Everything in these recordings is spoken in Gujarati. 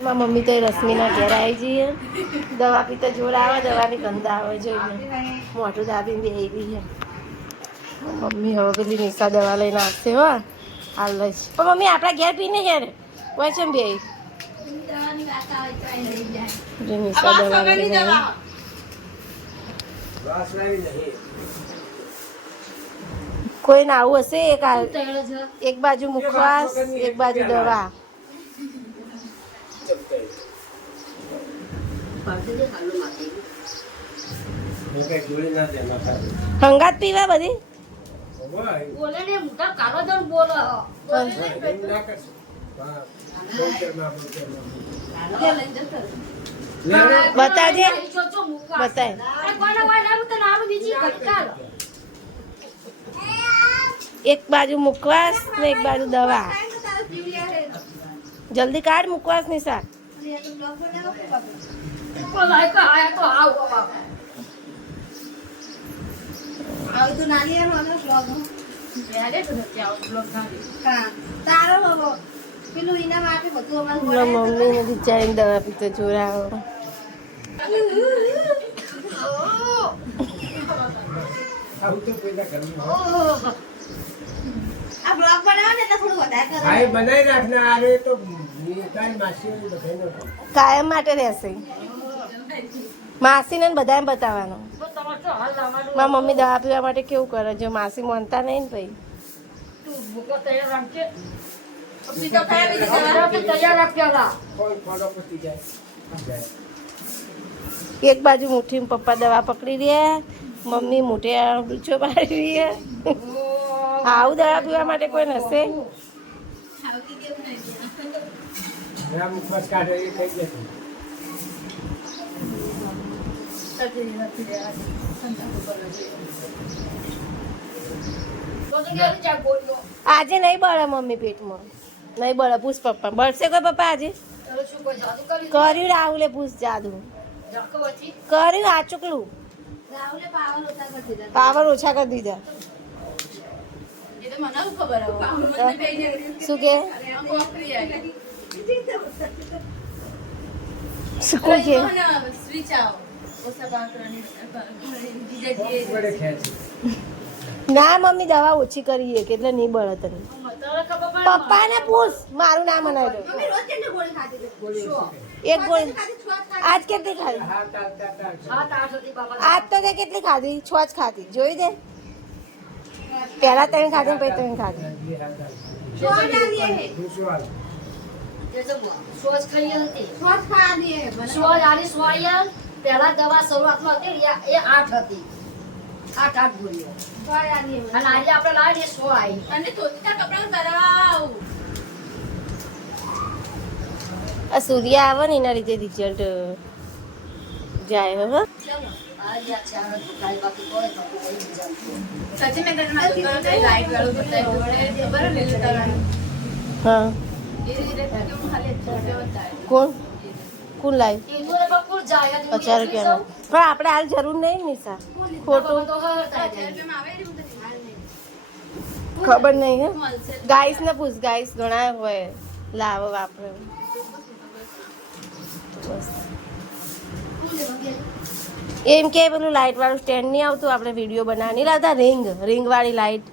મમ્મી તો રશ્મિના ઘેર આવી જઈએ દવા પીતા જોર આવે દવાની ગંદા આવે જોઈને મોટું દાબીને બે આવી છે મમ્મી હવે પેલી નિશા દવા લઈને આવશે હો હાલ લઈશ પણ મમ્મી આપણા ઘેર પીને ઘેર હોય છે બે નિશા દવા લઈને કોઈને આવું હશે એક બાજુ મુખવાસ એક બાજુ દવા હંગાત પીવા બધી બતાજે બતાય એક બાજુ મુખવાસ ને એક બાજુ દવા જલ્દી કાઢ મુખવાસ ની શાક મમ્મી ને બિચારી દવા પીતો જોરાવો કાયમ માટે રહેશે માસી ને બધાને બતાવવાનું મારા મમ્મી દવા પીવા માટે કેવું કરે જો માસી માનતા નહીં ને ભાઈ એક બાજુ મુઠ્ઠી પપ્પા દવા પકડી રહ્યા મમ્મી મોઢે ડૂચો પાડી રહ્યા આવું દવા પીવા માટે કોઈ નશે આજે નહીં બળે મમ્મી પેટમાં નહીં બળે પૂછ પપ્પા બળશે કોઈ પપ્પા આજે કર્યું રાહુલે પૂછ જાદુ કર્યું આ ચૂકલું પાવર ઓછા કરી દીધા શું કે શું કે ના મમ્મી દવા ઓછી કરીએ કે એટલે નહીં બળે તને પપ્પાને પૂછ મારું નામ મનાવી દો એક ગોળી આજ કેટલી ખાધી આજ તો તે કેટલી ખાધી 6 જ ખાધી જોઈ દે પહેલા 3 ખાધી પછી 3 ખાધી પહેલા દવા શરૂઆતમાં હતી એ 8 હતી 8 ગોળીઓ અને આજે આપણે લાવીએ 100 આવી અને ધોતીના કપડાં કરાવ આ સૂર્ય આવે ને એના લીધે રિઝલ્ટ જાય હવે હા કોણ કોણ લાવી 50 રૂપિયાનો પણ આપણે હાલ જરૂર નહીં નિશા ખોટું ખબર નહીં હે ગાઈસ ને પૂછ ગાઈસ ઘણા હોય લાવ વાપરે એમ કે પેલું લાઇટ વાળું સ્ટેન્ડ નહીં આવતું આપણે વિડીયો બનાવવા નહીં લાવતા રિંગ વાળી લાઇટ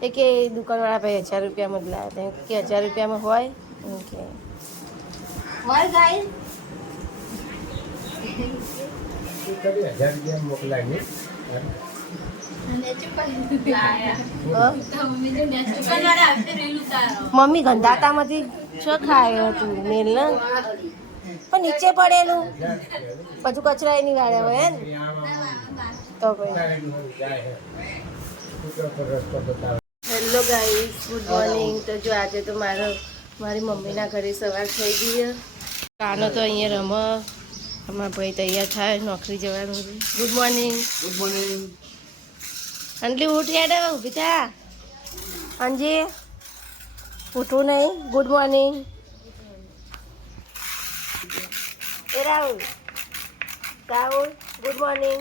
એ કે દુકાનવાળા ભાઈ 1000 રૂપિયામાં જ લાવ્યા કે 1000 રૂપિયામાં હોય એમ કે હોય ગાઈસ મમ્મી ગંધાતામાંથી શું ખાય હતું મેલ ને પણ નીચે પડેલું બધું કચરા એની વાળે હોય ને તો હેલો ગાઈસ ગુડ મોર્નિંગ તો જો આજે તો મારી મમ્મીના ઘરે સવાર થઈ ગઈ કાનો તો અહીંયા રમે અમારા ભાઈ તૈયાર થાય નોકરી જવાનું ગુડ મોર્નિંગ અંજલી ઉઠ યાદ ઊભી થા અંજી ઉઠવું નહીં ગુડ મોર્નિંગ એ રાહુલ ગુડ મોર્નિંગ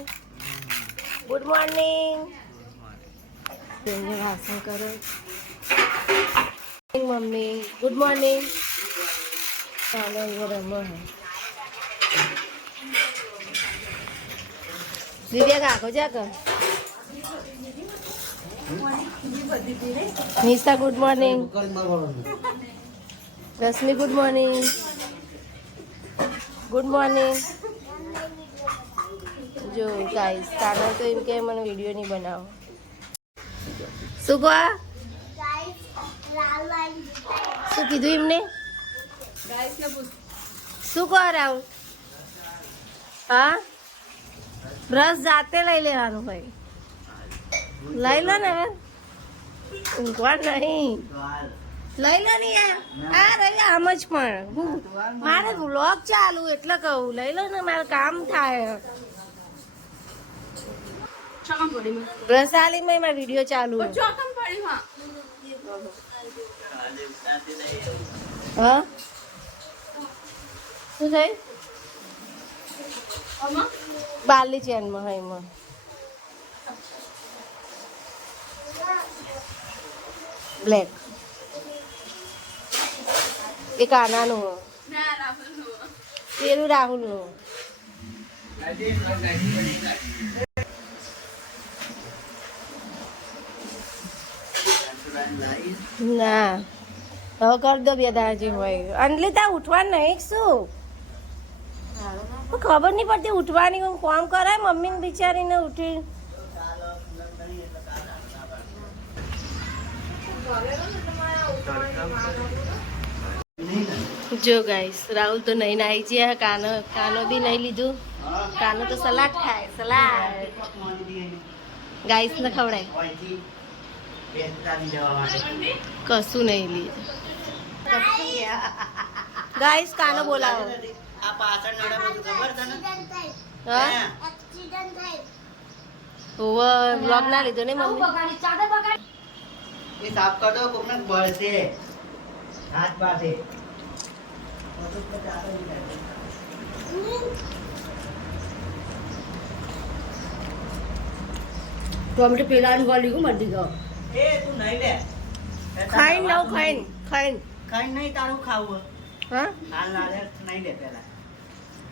ભાષણ કરો મમ્મી ગુડ મોર્નિંગ કાનો અહીંયા રમો હે દિવ્યા કાકો જા કર Nisha good morning Rashmi good morning good morning જો ગાઈસ કાનો તો એમ કે મને વિડીયો નહીં બનાવો શું કહો શું કીધું એમને શું કહો રાહુલ હા બ્રશ જાતે લઈ લેવાનું ભાઈ લઈ લો ને હવે ઊંઘવા નહીં લઈ લો ને યાર આ રહી આમ જ પણ મારે વ્લોગ ચાલુ એટલે કહું લઈ લો ને મારે કામ થાય બ્રશ આલી મેં મારો વિડીયો ચાલુ હા શું થાય બાલી ચેનમાં હા એમાં બ્લેક એ કાનાનું પેલું રાહુલનું ના હવે કર દો બે દાડા જે હોય અંજલી તા ઉઠવાનું નહીં શું ખબર નહીં પડતી ઉઠવાની કોમ કરાય મમ્મી બિચારીને ઉઠી જો ગાઈસ રાહુલ તો નહીં નાઈ ગયા કાનો બી નહીં લીધું કાનો તો સલાડ ખાય સલાડ ગાઈસ ને ખવડાય કશું નહીં લીધું ગાઈસ કાનો બોલાવો આ પાછળ નડે બધું ખબર તને હા ઓવર વ્લોગ ના લીધો ને મમ્મી એ સાફ કર દો કોકને બળશે હાથ પાસે તો અમે પેલાનું ગોલી મત દીધો એ તું નહીં લે ખાઈને લઉં ખાઈને ખાઈ નહીં તારું ખાવું હા હાલ ના લે નહીં લે પેલા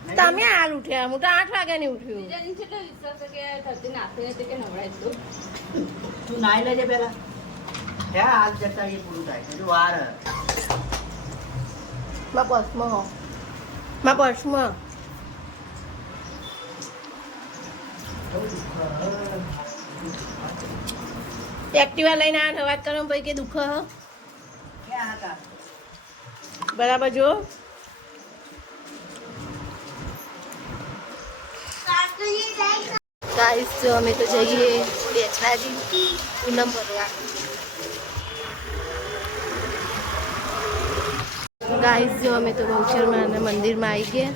તમે હાલ ઉઠ્યા હું તો 8 વાગ્યાની ઉઠ્યું તું નાઈ લેજે પેલા ક્યાં હાથ જતા એ પૂરું થાય હજુ વાર માં પર્સમાં એક્ટિવા લઈને આ વાત કરો ભાઈ કે દુઃખ ક્યાં હતા બરાબર જો ગાઈસ જો અમે તો જઈએ બેચરાજી પૂનમ ભરવા ગાઈસ જો અમે તો બહુચરમાં મંદિરમાં આવી ગયા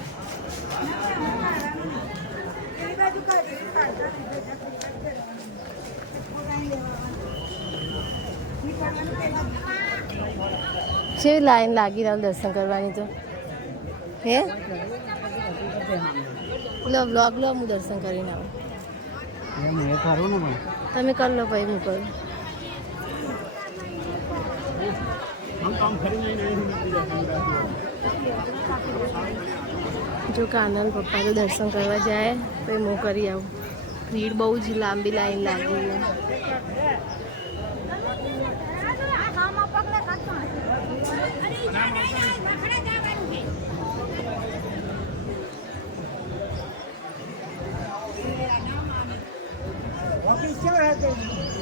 છે લાઈન લાગી રહ્યું દર્શન કરવાની તો હે લો વ્લોગ લો હું દર્શન કરીને આવું તમે કર લો ભાઈ હું કરું જો કાનન પપ્પા તો દર્શન કરવા જાય તો હું કરી આવું ભીડ બહુ જ લાંબી લાઈન લાગી છે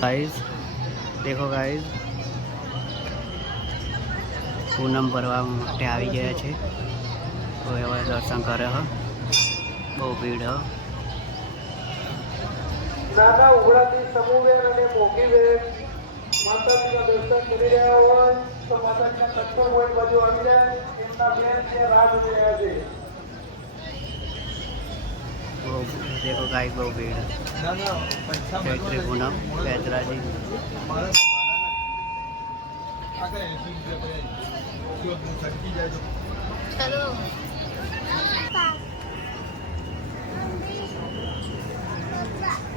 गाइस देखो गाइस पूनम भरवा માટે આવી ગયા છે તો હવે દર્શન કરે હ બહુ ભીડ હ નાના ઉઘડાથી સમૂહવેર અને મોગીવેર માતાજીના દર્શન કરી રહ્યા હોય તો માતાજીના સત્સંગ પોઈન્ટ બાજુ આવી જાય એમના બેન છે રાહ જોઈ રહ્યા છે देखो गाइस બહુ ભીડ ચૈત્રી પૂનમ બેચરાજી ચલો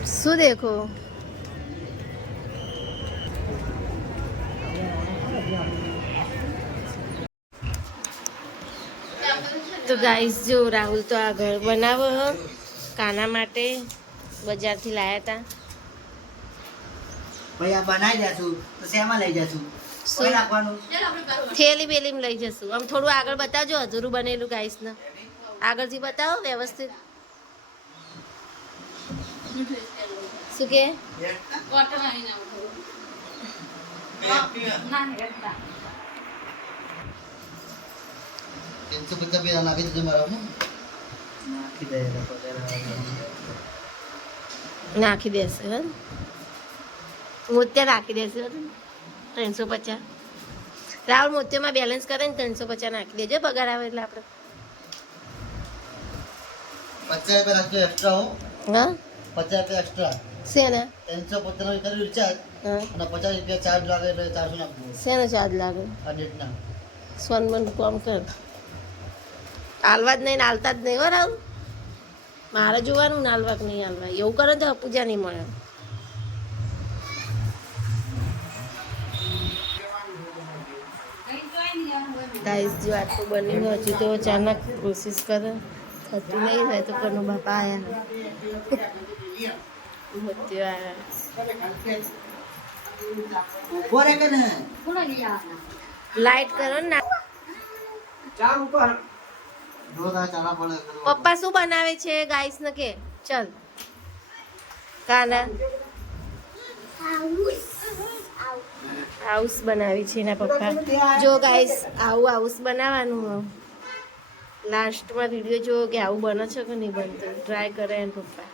શું દેખો ગાઈસ જો રાહુલ તો આ ઘર બનાવો હ કાના માટે બજારથી લાયા હતા. ભાઈ આ બનાવી દેશું તો શેમાં લઈ જશું? કોઈ નાખવાનું? થેલી બેલીમાં લઈ જશું. આમ થોડું આગળ બતાવજો અધૂરું બનેલું ગાઈસને. આગળથી બતાવો વ્યવસ્થિત. શું કે 350 બે નાખી દીધું મારા નાખી દેશે હે મોતિયા નાખી દેશે 350. રાહુલ મોતિયામાં બેલેન્સ કરે ને 350 નાખી દેજો પગાર આવે એટલે આપણે 50 રૂપિયા રાખજો એક્સ્ટ્રા હો. હા 50 રૂપિયા એક્સ્ટ્રા. શેને 350 નો કર્યું રિચાર્જ હા અને 50 રૂપિયા ચાર્જ લાગે એટલે 400 નાખવું શેનો ચાર્જ લાગે? આ ડેટના. સોનબન કામ કર આલવા જ નહીં ને આલતા જ નહીં હો રાહુલ. મારે જોવાનું ને આલવા કે નહીં આલવા એવું કરે તો પૂજા નહીં મળે. ગાઈસ જો આટલું બન્યું હજુ તો અચાનક કોશિશ કરે થતું નહીં થાય તો કનો બાપા આયા મોતિયો આયા ઉભો રહે કે ને લાઈટ કરો ને રોજ ચાલા પડે. પપ્પા શું બનાવે છે ગાઈસ ને કે ચલ કાના હાઉસ બનાવી છે એના પપ્પા. જો ગાઈસ આવું હાઉસ બનાવવાનું લાસ્ટમાં વિડીયો જો કે આવું બને છે કે નહીં બનતું ટ્રાય કરે એના પપ્પા.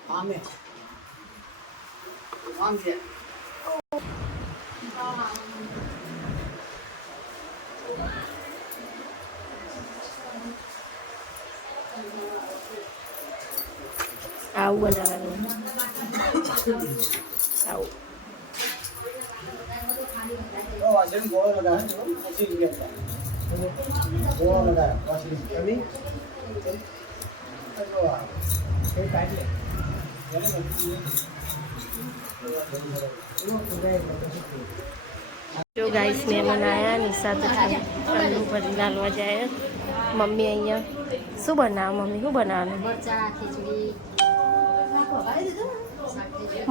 આવું બનાવવાનું આવું જો ગાઈસ મહેમાન આવ્યા નિશા તો ઠંડુ ભરી લાલવા જાય. મમ્મી અહીંયા શું બનાવો? મમ્મી શું બનાવવાનું?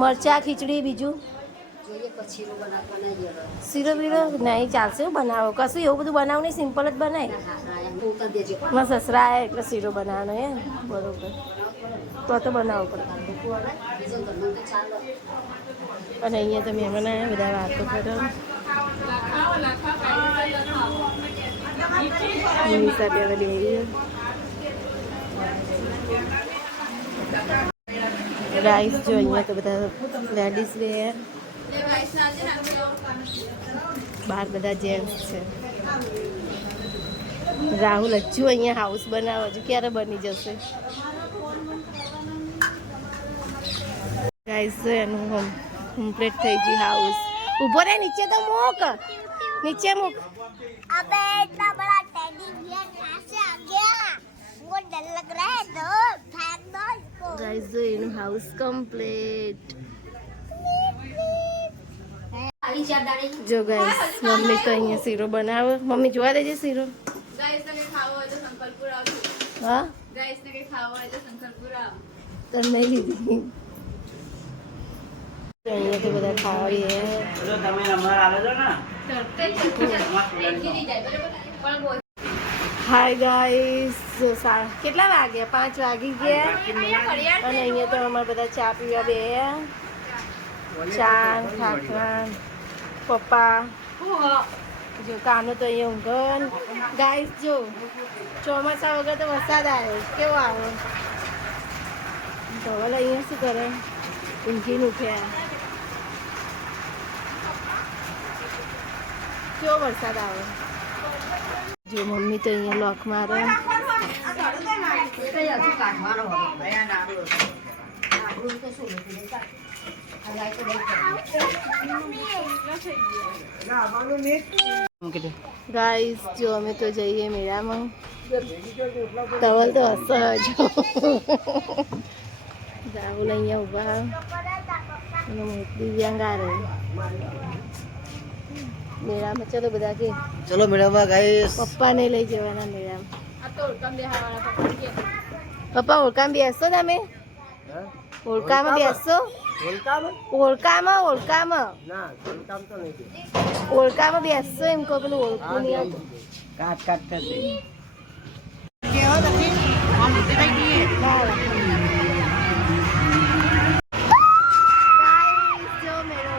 મરચા ખીચડી બીજું શીરો બીરો નહીં ચાલશે બનાવો કશું એવું બધું બનાવું નહીં સિમ્પલ જ બનાય. મારા સસરા આવ્યા એટલે શીરો બનાવવાનો હે બરોબર તો બનાવવો પડે. અને અહીંયા તો મહેમાન આવ્યા બધા વાતો કરો સાથે બધી રાઈસ જો અહીંયા તો બધા લેડીઝ બે બહાર બધા જેન્ટ્સ છે. રાહુલ હજુ અહીંયા હાઉસ બનાવો હજુ ક્યારે બની જશે ગાઈસ એનું કમ્પ્લીટ થઈ ગયું હાઉસ. ઊભો રહે નીચે તો મૂક નીચે મૂક. अबे इतना बड़ा टेडी बियर कहाँ से आ गया? वो डर लग रहा है तो फेंक दो इसको. ગાઈસ જો એનું હાઉસ કમ્પ્લીટ. જો ગાઈસ મમ્મી તો અહીંયા શીરો બનાવે. મમ્મી જોવા દેજે શીરો. હા તને નહીં લીધી. અહીંયા તો બધા ખાવીએ. હાય ગાઈસ કેટલા વાગ્યા? 5 વાગી ગયા અને અહીંયા તો અમારે બધા ચા પીવા બે ચા ખાખરા પપ્પા જો કાનો તો અહીંયા ઊંઘન. ગાઈસ જો ચોમાસા વગર તો વરસાદ આવ્યો કેવો આવ્યો. ધવલ અહીંયા શું કરે? ઊંઘીને ઉઠ્યા. કેવો વરસાદ આવે. જો મમ્મી તો અહીંયા લોક મારે. ગાઈસ જો અમે તો જઈએ મેળામાં. ધવલ તો હસો જો રાહુલ અહીંયા ઉભા અને દિવ્યાંગ આવે મેળામાં. ચલો બધા કે ચલો મેળામાં ગાઈસ. પપ્પાને લઈ જવાના મેળામાં. પપ્પા ઓળખામાં બેસશો તમે? ઓળખામાં બેસશો? ઓળખામાં ઓળખામાં બેસશો એમ કહો, પેલું ઓળખું નહીં આવતું. કાટ થશે. Guys, જો મેળો.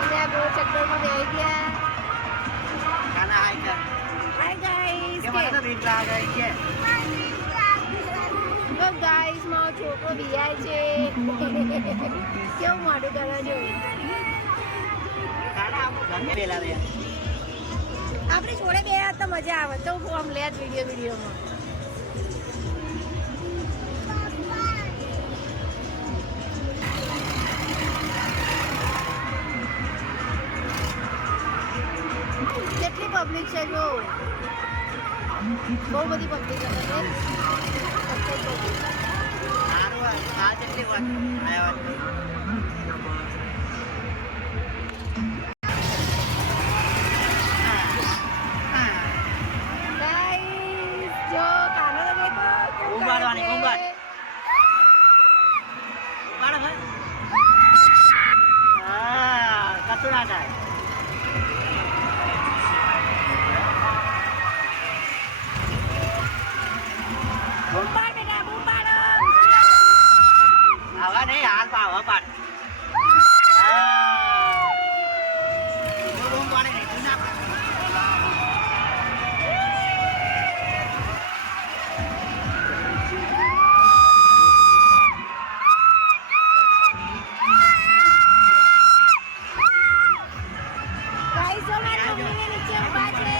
અમે આ ગોળ ચક્કરમાં બેસી ગયા. Hi guys. જો guys, મારો છોકરો બિયાય છે. કેવું મોઢું કરે જો. આપણે જોડે બે તો મજા આવે તો આમ લે જ વિડીયોમાં. કેટલી પબ્લિક છે જો, બહુ બધી પબ્લિક છે. Guys, જો કાનો તો દેખો કેવું ઉંબાડવાની, કરે છે. ઉંબાડ. કશું ના થાય. બૂમ પાડ બેટા, બૂમ પાડો. આવા નહીં, હાલ પાવા પાડ. બૂમ પાડે નહીં, તું ના પાડ. Guys, જો મારી મમ્મીને નીચે ઊભા છે.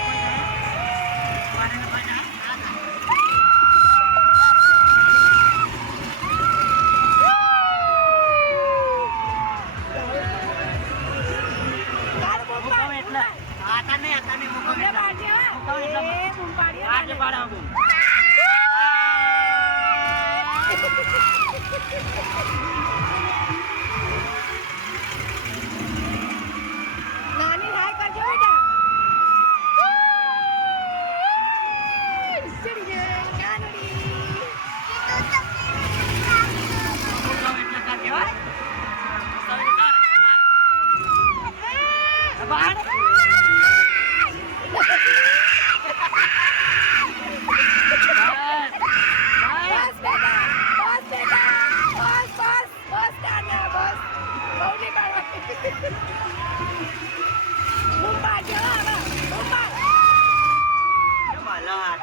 તારું બૂમ પાડ. એટલે આતા નહીં મૂકો અમને પાડજે હો. એ બૂમ પાડ્યો આજે તને. પાડા બૂમ. નાની હાય કરજો બેટા. ચડી ગઈ કાનડી. એટલે કા કહેવાય? બાળ. બસ બેટા, બસ બેટા, બસ કાના, બસ. બહુ નહીં પાડવાની. બૂમ પાડજો હવે, બૂમ પાડ. ભલો હાથ.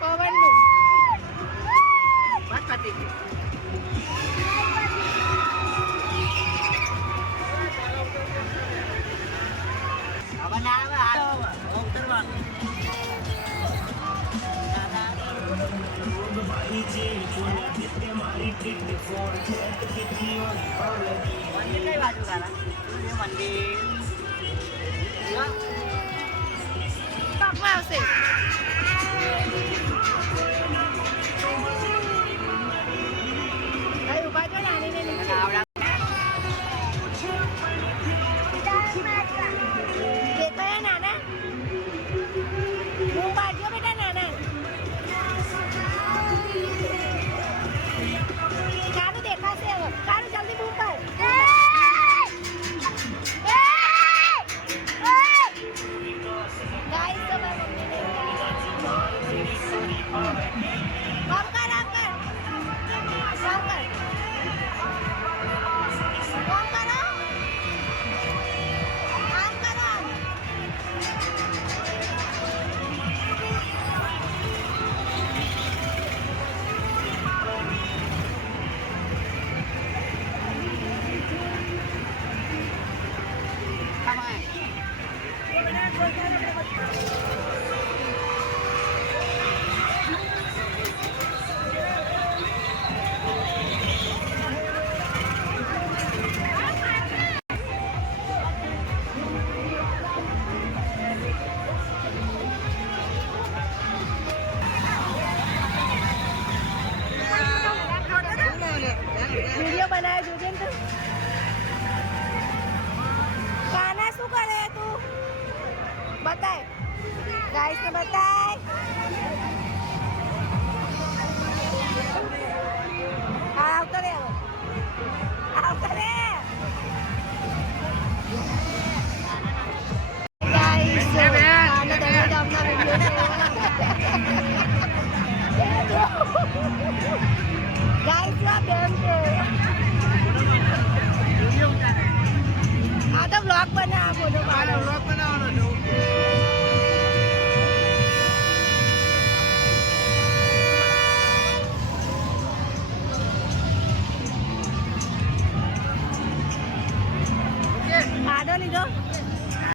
પવનનું. બસ પતી ગયું. હવે ના આવે, હાથ આવે. હવે ઉતરવાનું. મંદિર કઈ બાજુ કાના? મંદિર પગમાં આવશે. હવે ઊભા છો નાનીને નીચે. આવડા દેખો એ નાના. બૂમ પાડજો બેટા નાના. કાનું દેખાશે હવે. કાનું જલ્દી બૂમ પાડ. Guys, તો મારી મમ્મીને આમ કર, આમ કર. આમ કર. આમ કરો. આમ કરો, આમ. વિડીયો બનાવ્યો જોજે ને તું. કાના શું કરે તું? બતાય ગાઈસ ને બતાય. અમારા વ્લોગ